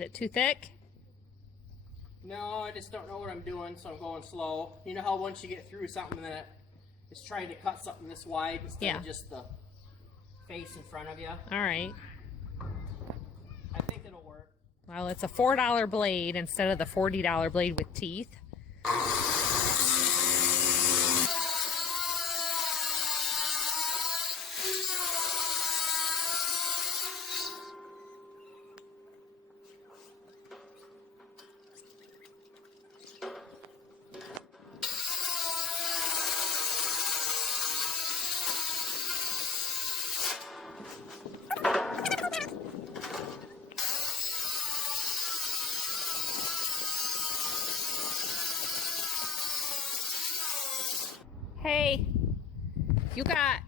Is it too thick? No, I just don't know what I'm doing, so I'm going slow. You know how once you get through something that it's trying to cut something this wide instead of just the face in front of you. All right. I think it'll work. Well, it's a $4 blade instead of the $40 blade with teeth. Hey, you got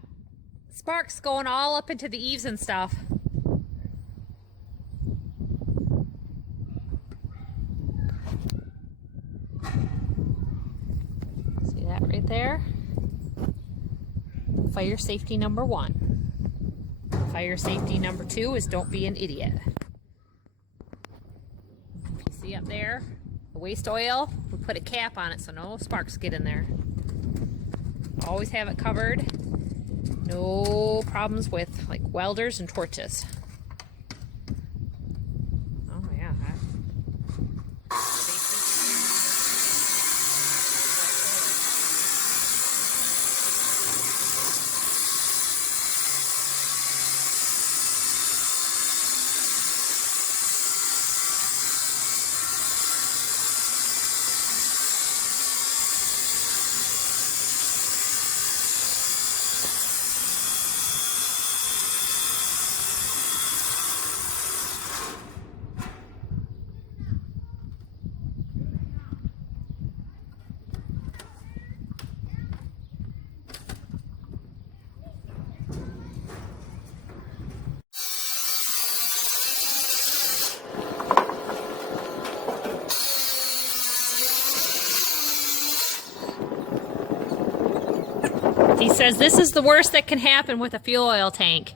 sparks going all up into the eaves and stuff. See that right there? Fire safety number 1. Fire safety number 2 is don't be an idiot. If you see up there, the waste oil, we put a cap on it so no sparks get in there. Always have it covered. No problems with like welders and torches. Oh yeah. He says this is the worst that can happen with a fuel oil tank.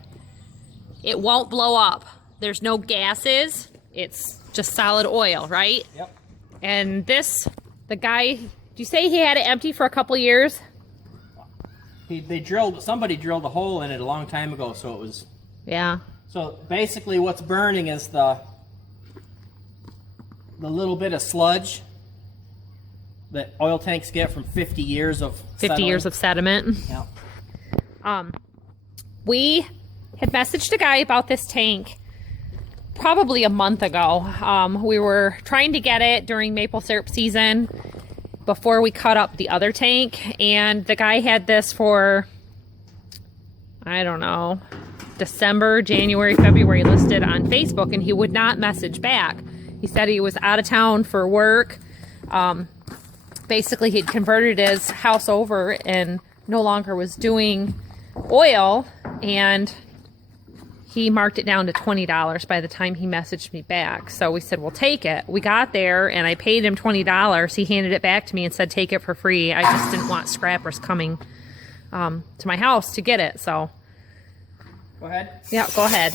It won't blow up. There's no gases. It's just solid oil, right? Yep. And this, the guy, did you say he had it empty for a couple years? Somebody drilled a hole in it a long time ago, so it was. Yeah. So basically what's burning is the little bit of sludge that oil tanks get from 50 years of 50 years of sediment. Yeah. We had messaged a guy about this tank probably a month ago. We were trying to get it during maple syrup season before we cut up the other tank, and the guy had this for, I don't know, December, January, February listed on Facebook, and he would not message back. He said he was out of town for work. Basically, he'd converted his house over and no longer was doing oil, and he marked it down to $20 by the time he messaged me back. So we said, we'll take it. We got there and I paid him $20. He handed it back to me and said, take it for free. I just didn't want scrappers coming to my house to get it. So Go ahead. yeah, go ahead.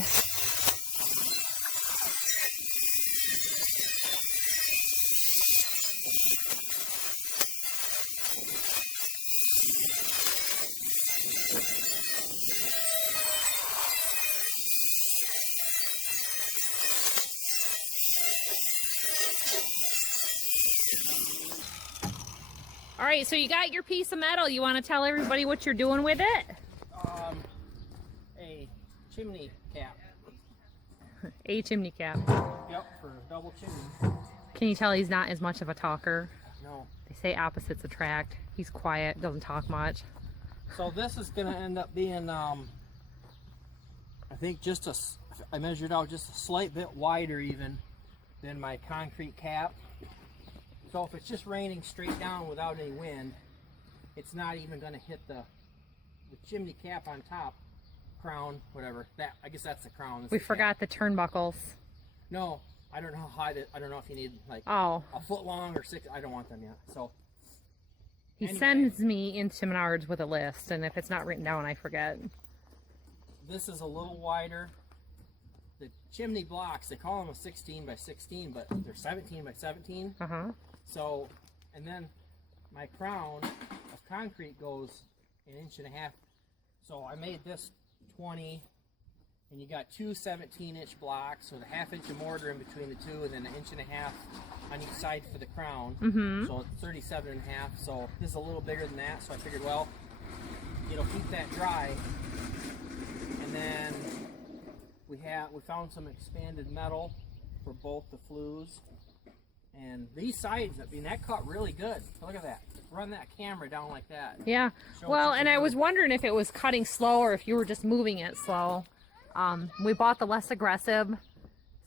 All right, so you got your piece of metal. You want to tell everybody what you're doing with it? A chimney cap. A chimney cap. Yep, for a double chimney. Can you tell he's not as much of a talker? No. They say opposites attract. He's quiet, doesn't talk much. So this is going to end up being, I think I measured out just a slight bit wider even than my concrete cap. So if it's just raining straight down without any wind, it's not even going to hit the chimney cap on top, crown, whatever. That, I guess that's the crown. We forgot the turnbuckles. No, I don't know how high. I don't know if you need like a foot long or 6. I don't want them yet. So he sends me into Menards with a list, and if it's not written down, I forget. This is a little wider the chimney blocks, they call them a 16 by 16, but they're 17 by 17. So, and then my crown of concrete goes an inch and a half. So I made this 20, and you got two 17-inch blocks with a half inch of mortar in between the two, and then an inch and a half on each side for the crown. So it's 37 and a half. So this is a little bigger than that. So I figured, well, it'll keep that dry. And then we found some expanded metal for both the flues. And these sides, I mean, that cut really good. Look at that. Run that camera down like that. Yeah. Well, and I was wondering if it was cutting slow or if you were just moving it slow. We bought the less aggressive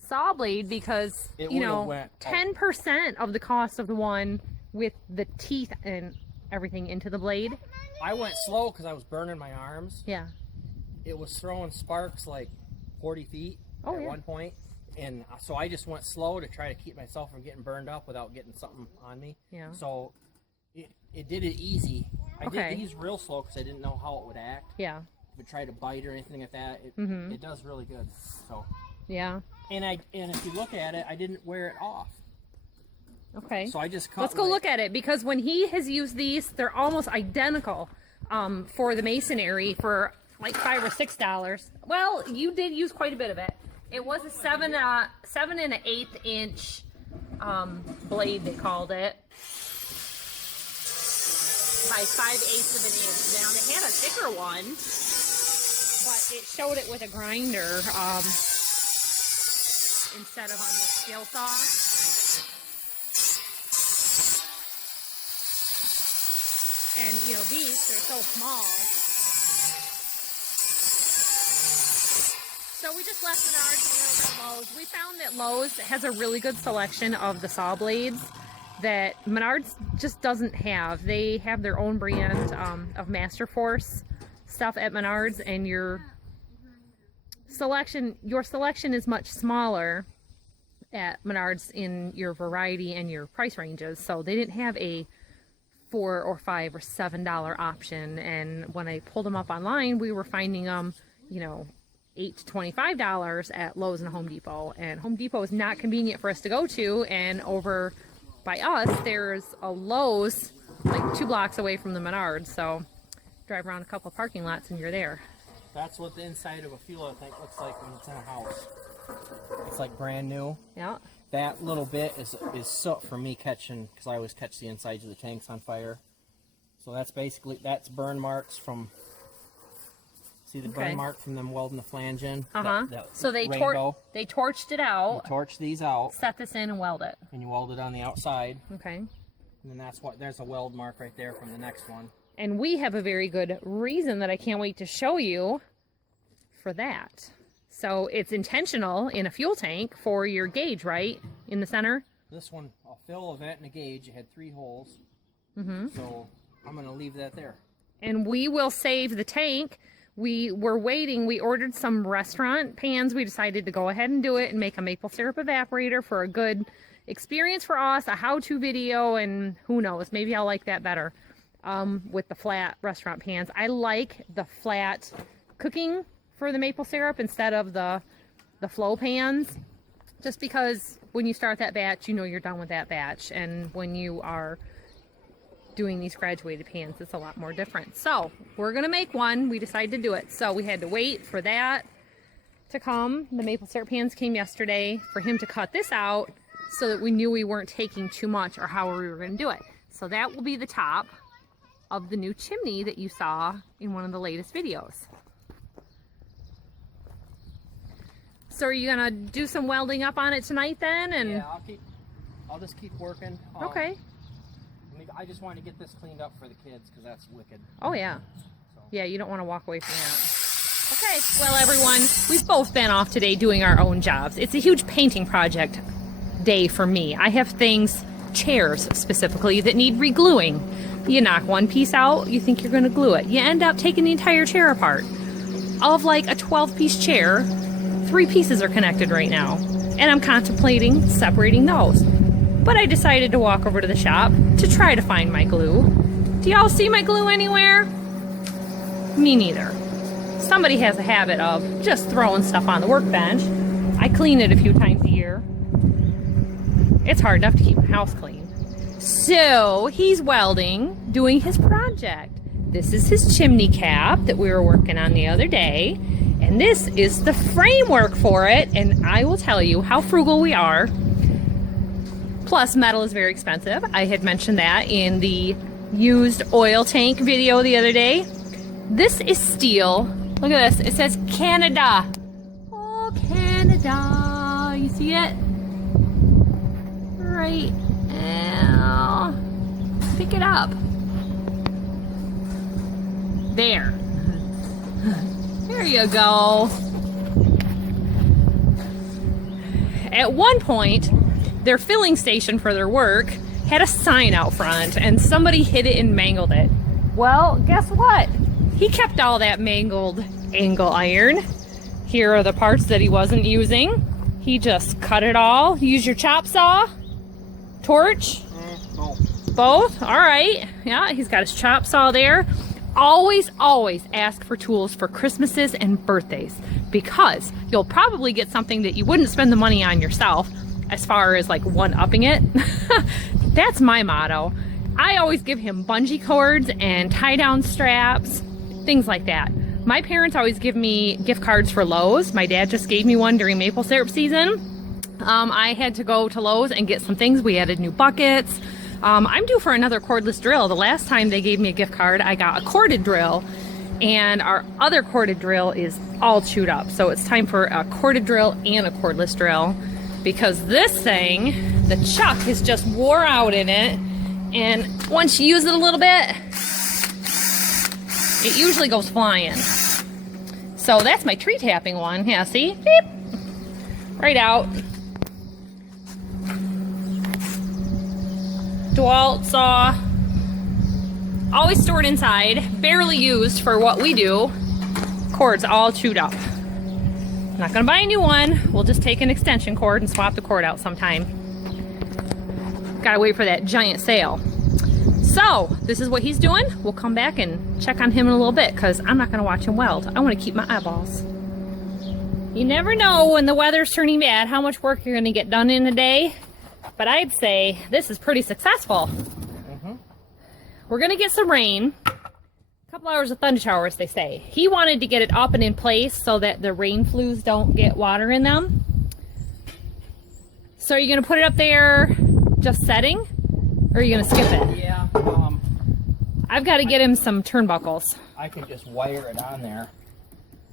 saw blade because, you know, 10% of the cost of the one with the teeth and everything into the blade. I went slow because I was burning my arms. Yeah. It was throwing sparks like 40 feet at one point. And so I just went slow to try to keep myself from getting burned up without getting something on me. Yeah. So it did it easy. I did these real slow because I didn't know how it would act. Yeah. If it tried to bite or anything like that, it does really good. So. Yeah. And if you look at it, I didn't wear it off. Okay. So I just cut. Let's go look at it because when he has used these, they're almost identical for the masonry for like $5 or $6. Well, you did use quite a bit of it. It was a 7 1/8 inch blade, they called it, by 5/8 of an inch. Now they had a thicker one, but it showed it with a grinder instead of on the skill saw. And you know, these, they're so small. So we just left Menards and Lowe's. We found that Lowe's has a really good selection of the saw blades that Menards just doesn't have. They have their own brand of Master Force stuff at Menards, and your selection is much smaller at Menards in your variety and your price ranges. So they didn't have a $4 or $5 or $7 option, and when I pulled them up online, we were finding them, you know, $8 to $25 at Lowe's and Home Depot. And Home Depot is not convenient for us to go to, and over by us there's a Lowe's like 2 blocks away from the Menards, so drive around a couple of parking lots and you're there. That's what the inside of a fuel tank looks like when it's in a house. It's like brand new. Yeah. That little bit is soot for me catching, because I always catch the insides of the tanks on fire. So that's burn marks from. See the burn mark from them welding the flange in? So they torched it out. You torch these out. Set this in and weld it. And you weld it on the outside. Okay. And then there's a weld mark right there from the next one. And we have a very good reason that I can't wait to show you for that. So it's intentional in a fuel tank for your gauge, right? In the center? This one, I'll fill a vent and a gauge. It had 3 holes. So I'm going to leave that there. And we will save the tank. We were waiting. We ordered some restaurant pans. We decided to go ahead and do it and make a maple syrup evaporator for a good experience for us, a how-to video, and who knows, maybe I'll like that better with the flat restaurant pans. I like the flat cooking for the maple syrup instead of the flow pans, just because when you start that batch, you know you're done with that batch, and when you are doing these graduated pans, it's a lot more different. So we're gonna make one. We decided to do it, so we had to wait for that to come. The maple syrup pans came yesterday for him to cut this out so that we knew we weren't taking too much or how we were gonna do it. So that will be the top of the new chimney that you saw in one of the latest videos. So are you gonna do some welding up on it tonight then? And yeah, I'll just keep working. Okay. I just want to get this cleaned up for the kids because that's wicked. Oh yeah. Yeah, you don't want to walk away from that. Okay. Well, everyone, we've both been off today doing our own jobs. It's a huge painting project day for me. I have things, chairs specifically, that need re-gluing. You knock one piece out, you think you're going to glue it. You end up taking the entire chair apart. Of like a 12-piece chair, 3 pieces are connected right now. And I'm contemplating separating those. But I decided to walk over to the shop to try to find my glue. Do y'all see my glue anywhere? Me neither. Somebody has a habit of just throwing stuff on the workbench. I clean it a few times a year. It's hard enough to keep my house clean. So he's welding, doing his project. This is his chimney cap that we were working on the other day. And this is the framework for it. And I will tell you how frugal we are. Plus, metal is very expensive. I had mentioned that in the used oil tank video the other day. This is steel. Look at this. It says Canada. Oh, Canada. You see it? Right now. Pick it up. There. There you go. At one point, their filling station for their work had a sign out front and somebody hit it and mangled it. Well, guess what? He kept all that mangled angle iron. Here are the parts that he wasn't using. He just cut it all. Use your chop saw, torch, both. All right. Yeah, he's got his chop saw there. Always, always ask for tools for Christmases and birthdays, because you'll probably get something that you wouldn't spend the money on yourself, as far as like one-upping it. That's my motto. I always give him bungee cords and tie-down straps, things like that. My parents always give me gift cards for Lowe's. My dad just gave me one during maple syrup season. I had to go to Lowe's and get some things. We added new buckets. I'm due for another cordless drill. The last time they gave me a gift card, I got a corded drill, and our other corded drill is all chewed up. So it's time for a corded drill and a cordless drill, because this thing, the chuck is just wore out in it, and once you use it a little bit, it usually goes flying. So that's my tree tapping one. Yeah, see? Beep. Right out. DeWalt saw, always stored inside, barely used for what we do. Cord's all chewed up. Not gonna buy a new one. We'll just take an extension cord and swap the cord out sometime. Gotta wait for that giant sale. So this is what he's doing. We'll come back and check on him in a little bit, because I'm not gonna watch him weld. I want to keep my eyeballs. You never know when the weather's turning bad how much work you're gonna get done in a day. But I'd say this is pretty successful. We're gonna get some rain. A couple hours of thunder showers, they say. He wanted to get it up and in place so that the rain flues don't get water in them. So are you gonna put it up there just setting? Or are you gonna skip it? Yeah. I've got to get him some turnbuckles. I can just wire it on there.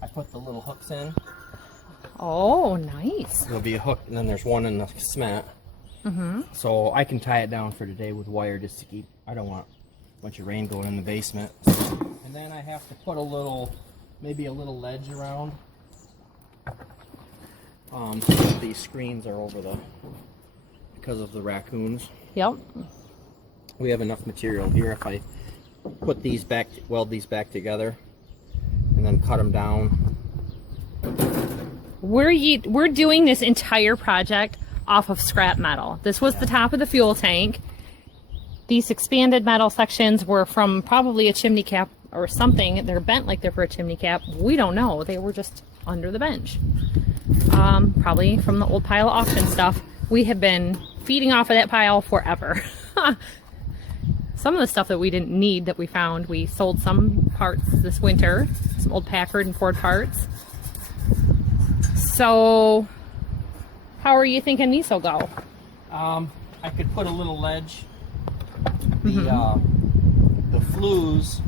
I put the little hooks in. Oh, nice. There'll be a hook, and then there's one in the cement. So I can tie it down for today with wire, just to keep, I don't want a bunch of rain going in the basement. And then I have to put a little, maybe a little ledge around. These screens are over the, because of the raccoons. Yep. We have enough material here. If I put these back, weld these back together, and then cut them down. We're doing this entire project off of scrap metal. This was the top of the fuel tank. These expanded metal sections were from probably a chimney cap or something. They're bent like they're for a chimney cap. We don't know. They were just under the bench. Probably from the old pile of auction stuff. We have been feeding off of that pile forever. Some of the stuff that we didn't need that we found, we sold some parts this winter. Some old Packard and Ford parts. So how are you thinking these will go? I could put a little ledge. The flues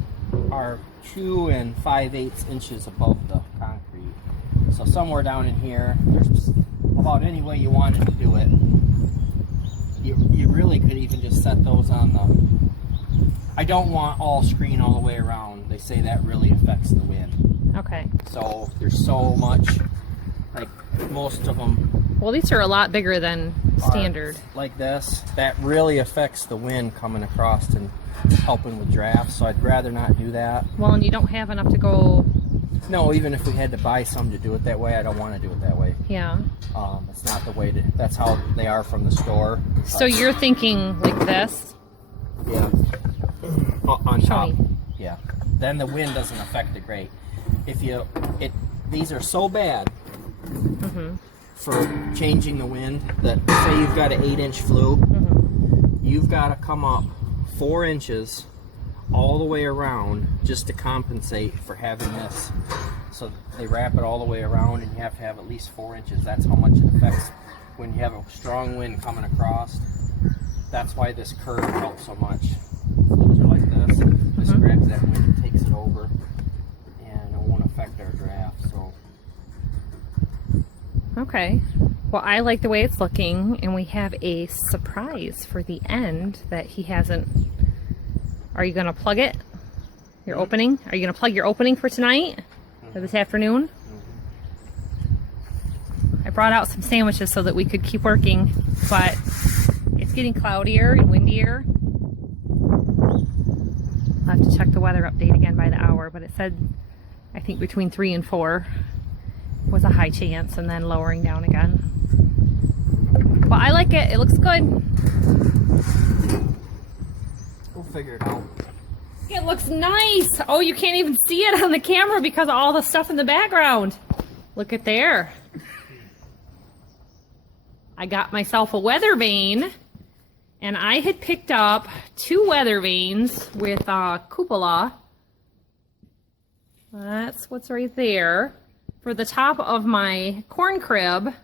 are 2 5/8 inches above the concrete. So somewhere down in here, there's about any way you wanted to do it. You really could even just set those on the... I don't want all screen all the way around. They say that really affects the wind. Okay. So there's so much, like most of them. Well, these are a lot bigger than standard. Like this, that really affects the wind coming across and helping with drafts. So I'd rather not do that. Well, and you don't have enough to go. No, even if we had to buy some to do it that way, I don't want to do it that way. Yeah. It's not the way to. That's how they are from the store. So you're thinking like this? Yeah. On Show top. me. Yeah. Then the wind doesn't affect it great. These are so bad for changing the wind. That say you've got an 8-inch flue, you've got to come up 4 inches all the way around just to compensate for having this. So they wrap it all the way around, and you have to have at least 4 inches. That's how much it affects when you have a strong wind coming across. That's why this curve helps so much. Flues are like this. Just grabs that wind and takes it over, and it won't affect our draft. So. Okay. Well, I like the way it's looking, and we have a surprise for the end that he hasn't. Are you going to plug it? Your opening? Are you going to plug your opening for tonight? Or this afternoon? I brought out some sandwiches so that we could keep working, but it's getting cloudier and windier. I'll have to check the weather update again by the hour, but it said, I think between 3 and 4 was a high chance, and then lowering down again. But I like it. It looks good. We'll figure it out. It looks nice. Oh, you can't even see it on the camera because of all the stuff in the background. Look at there. I got myself a weather vane, and I had picked up 2 weather vanes with cupola. That's what's right there for the top of my corn crib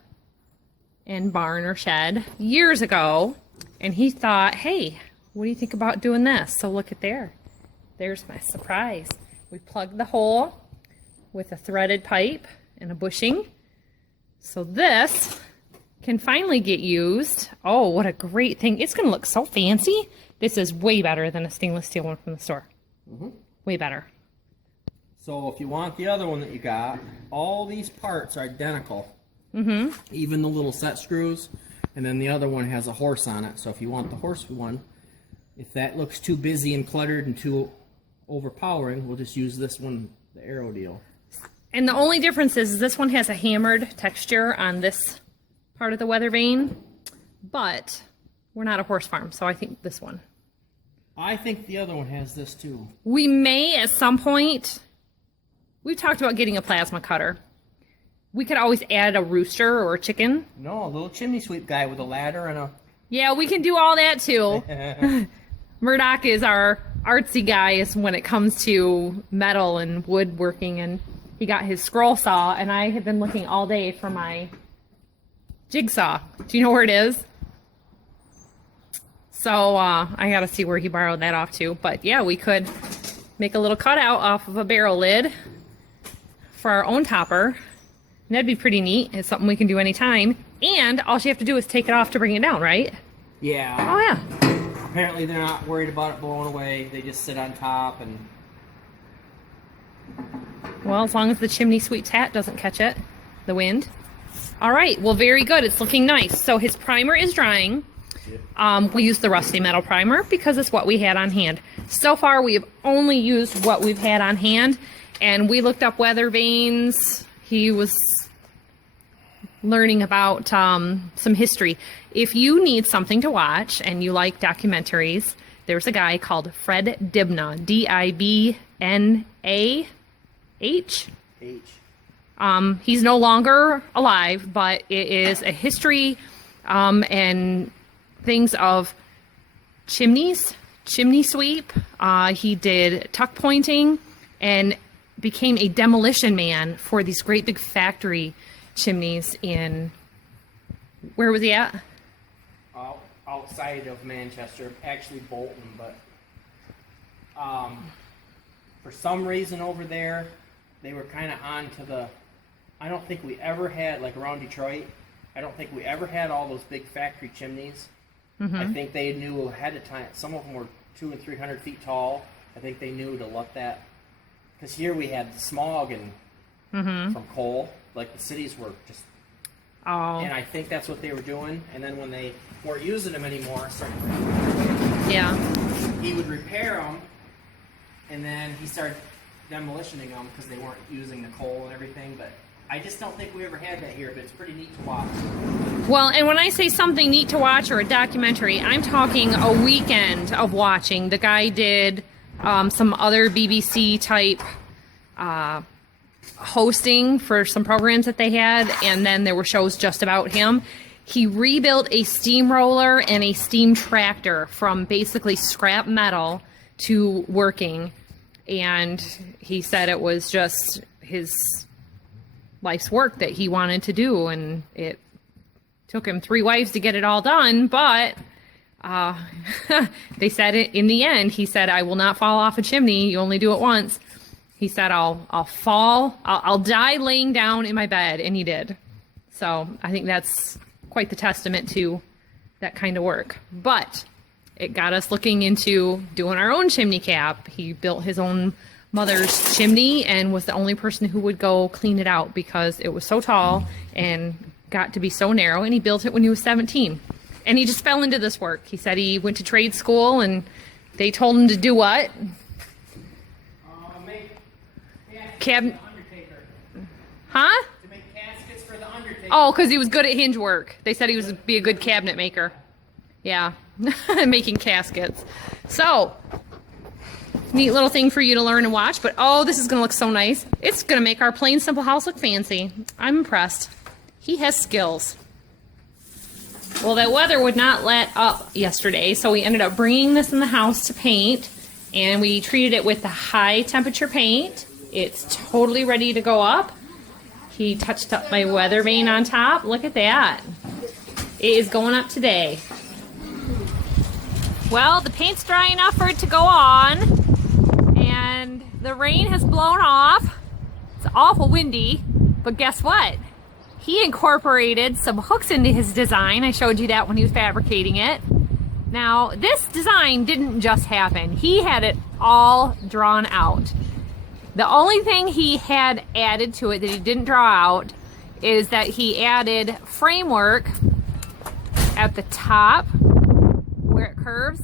and barn or shed years ago. And he thought, hey, what do you think about doing this? So look at there. There's my surprise. We plugged the hole with a threaded pipe and a bushing. So this can finally get used. Oh, what a great thing. It's going to look so fancy. This is way better than a stainless steel one from the store. Way better. So if you want the other one that you got, all these parts are identical. Even the little set screws. And then the other one has a horse on it. So if you want the horse one, if that looks too busy and cluttered and too overpowering, we'll just use this one, the arrow deal. And the only difference is this one has a hammered texture on this part of the weather vane, but we're not a horse farm, so I think this one. I think the other one has this too. We may at some point. We've talked about getting a plasma cutter. We could always add a rooster or a chicken. No, a little chimney sweep guy with a ladder and a... Yeah, we can do all that too. Murdoch is our artsy guy when it comes to metal and woodworking, and he got his scroll saw, and I have been looking all day for my jigsaw. Do you know where it is? So I gotta see where he borrowed that off to. But yeah, we could make a little cutout off of a barrel lid for our own topper. And that'd be pretty neat. It's something we can do anytime. And all you have to do is take it off to bring it down, right? Yeah. Oh yeah. Apparently they're not worried about it blowing away. They just sit on top and... Well, as long as the chimney sweep's hat doesn't catch it, the wind. All right, well, very good. It's looking nice. So his primer is drying. We used the rusty metal primer because it's what we had on hand. So far, we have only used what we've had on hand, and we looked up weather vanes. He was learning about some history. If you need something to watch and you like documentaries, there's a guy called Fred Dibna, D-I-B-N-A-H. He's no longer alive, but it is a history and things of chimneys, chimney sweep. He did tuck pointing and became a demolition man for these great big factory chimneys in, where was he at? Outside of Manchester, actually Bolton, but for some reason over there, they were kind of on to the, I don't think we ever had, like around Detroit, I don't think we ever had all those big factory chimneys. I think they knew ahead of time, some of them were 200 and 300 feet tall. I think they knew to let that, because here we had the smog and from coal, like the cities were just, and I think that's what they were doing. And then when they weren't using them anymore, he would repair them, and then he started demolitioning them because they weren't using the coal and everything. But I just don't think we ever had that here, but it's pretty neat to watch. Well, and when I say something neat to watch or a documentary, I'm talking a weekend of watching. The guy did some other BBC type hosting for some programs that they had, and then there were shows just about him. He rebuilt a steamroller and a steam tractor from basically scrap metal to working, and he said it was just his life's work that he wanted to do, and it took him 3 wives to get it all done, but they said it in the end. He said, I will not fall off a chimney. You only do it once. He said, I'll die laying down in my bed. And he did. So I think that's quite the testament to that kind of work. But it got us looking into doing our own chimney cap. He built his own mother's chimney and was the only person who would go clean it out because it was so tall and got to be so narrow. And he built it when he was 17. And he just fell into this work. He said he went to trade school and they told him to do what? Undertaker. Huh? To make caskets for the Undertaker. Oh, because he was good at hinge work. They said he was be a good cabinet maker. Yeah, making caskets. So, neat little thing for you to learn and watch. But oh, this is going to look so nice. It's going to make our plain, simple house look fancy. I'm impressed. He has skills. Well, that weather would not let up yesterday, so we ended up bringing this in the house to paint, and we treated it with the high temperature paint. It's totally ready to go up. He touched up my weather vane on top. Look at that. It is going up today. Well, the paint's dry enough for it to go on, and the rain has blown off. It's awful windy, but guess what? He incorporated some hooks into his design. I showed you that when he was fabricating it. Now, this design didn't just happen. He had it all drawn out. The only thing he had added to it that he didn't draw out is that he added framework at the top where it curves.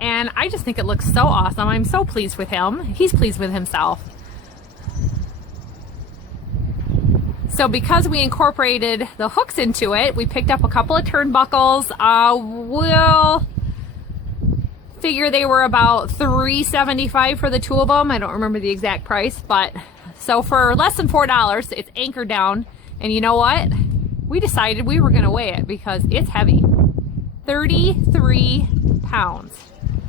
And I just think it looks so awesome. I'm so pleased with him. He's pleased with himself. So because we incorporated the hooks into it, we picked up a couple of turnbuckles. We'll figure they were about $3.75 for the 2 of them. I don't remember the exact price, but so for less than $4, it's anchored down. And you know what? We decided we were going to weigh it because it's heavy. 33 pounds.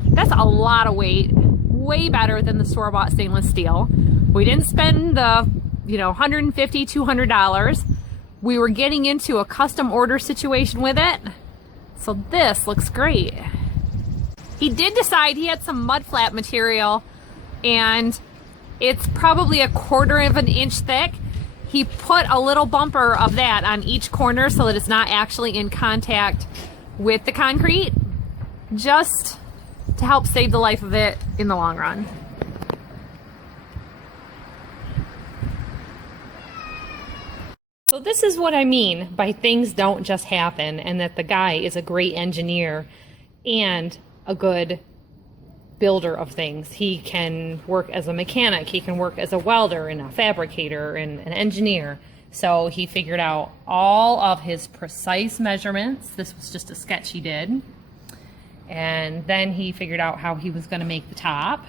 That's a lot of weight. Way better than the store-bought stainless steel. We didn't spend the $150, $200. We were getting into a custom order situation with it. So this looks great. He did decide he had some mud flap material, and it's probably 1/4 of an inch thick. He put a little bumper of that on each corner so that it's not actually in contact with the concrete, just to help save the life of it in the long run. So this is what I mean by things don't just happen, and that the guy is a great engineer and a good builder of things. He can work as a mechanic, he can work as a welder and a fabricator and an engineer. So he figured out all of his precise measurements. This was just a sketch he did. And then he figured out how he was going to make the top.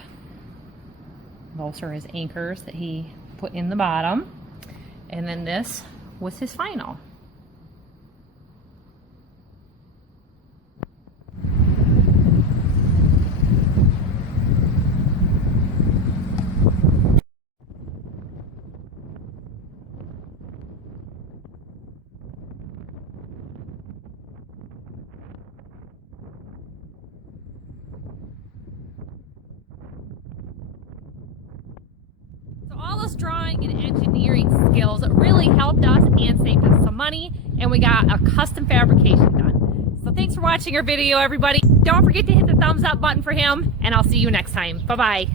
Those are his anchors that he put in the bottom. And then this was his final. All those drawing and engineering skills really helped us and saved us some money, and we got a custom fabrication done. So thanks for watching our video, everybody. Don't forget to hit the thumbs up button for him, and I'll see you next time. Bye-bye.